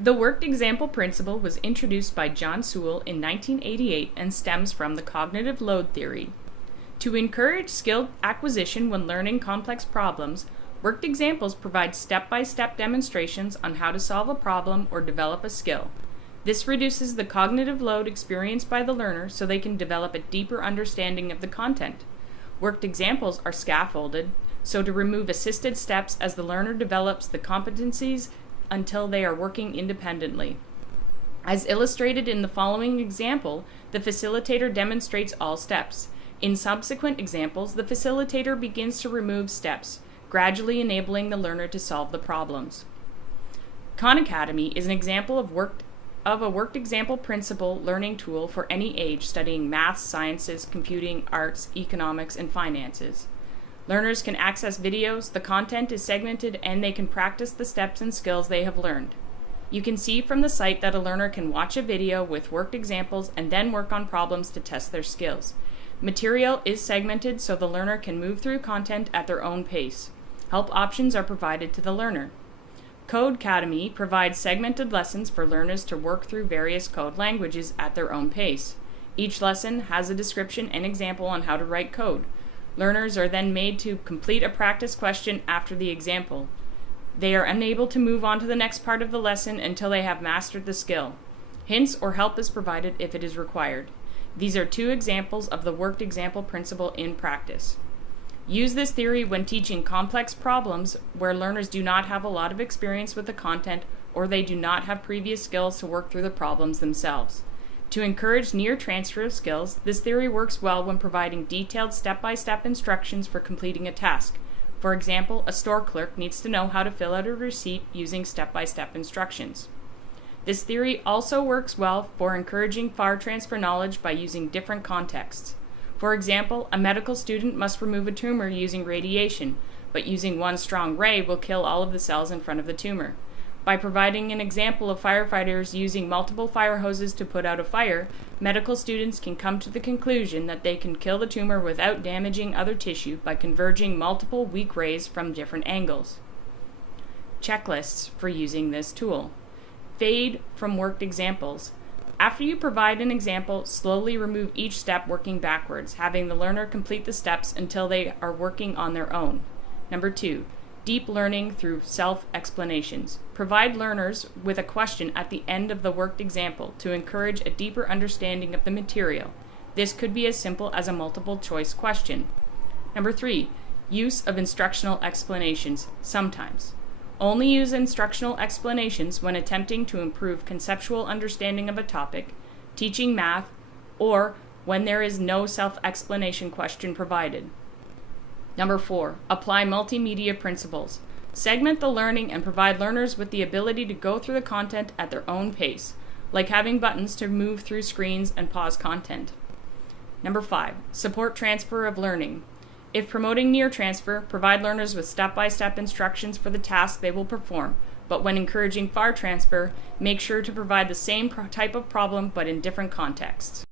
The worked example principle was introduced by John Sewell in 1988 and stems from the cognitive load theory. To encourage skill acquisition when learning complex problems, worked examples provide step-by-step demonstrations on how to solve a problem or develop a skill. This reduces the cognitive load experienced by the learner so they can develop a deeper understanding of the content. Worked examples are scaffolded, so to remove assisted steps as the learner develops the competencies until they are working independently. As illustrated in the following example, the facilitator demonstrates all steps. In subsequent examples, the facilitator begins to remove steps, gradually enabling the learner to solve the problems. Khan Academy is an example of a worked example principle learning tool for any age studying math, sciences, computing, arts, economics, and finances. Learners can access videos, the content is segmented, and they can practice the steps and skills they have learned. You can see from the site that a learner can watch a video with worked examples and then work on problems to test their skills. Material is segmented so the learner can move through content at their own pace. Help options are provided to the learner. Codecademy provides segmented lessons for learners to work through various code languages at their own pace. Each lesson has a description and example on how to write code. Learners are then made to complete a practice question after the example. They are unable to move on to the next part of the lesson until they have mastered the skill. Hints or help is provided if it is required. These are two examples of the worked example principle in practice. Use this theory when teaching complex problems where learners do not have a lot of experience with the content or they do not have previous skills to work through the problems themselves. To encourage near transfer of skills, this theory works well when providing detailed step-by-step instructions for completing a task. For example, a store clerk needs to know how to fill out a receipt using step-by-step instructions. This theory also works well for encouraging far transfer knowledge by using different contexts. For example, a medical student must remove a tumor using radiation, but using one strong ray will kill all of the cells in front of the tumor. By providing an example of firefighters using multiple fire hoses to put out a fire, medical students can come to the conclusion that they can kill the tumor without damaging other tissue by converging multiple weak rays from different angles. Checklists for using this tool. Fade from worked examples. After you provide an example, slowly remove each step working backwards, having the learner complete the steps until they are working on their own. Number 2. Deep learning through self-explanations. Provide learners with a question at the end of the worked example to encourage a deeper understanding of the material. This could be as simple as a multiple choice question. Number 3. Use of instructional explanations, sometimes. Only use instructional explanations when attempting to improve conceptual understanding of a topic, teaching math, or when there is no self-explanation question provided. Number 4, apply multimedia principles. Segment the learning and provide learners with the ability to go through the content at their own pace, like having buttons to move through screens and pause content. Number 5, support transfer of learning. If promoting near transfer, provide learners with step-by-step instructions for the task they will perform, but when encouraging far transfer, make sure to provide the same type of problem but in different contexts.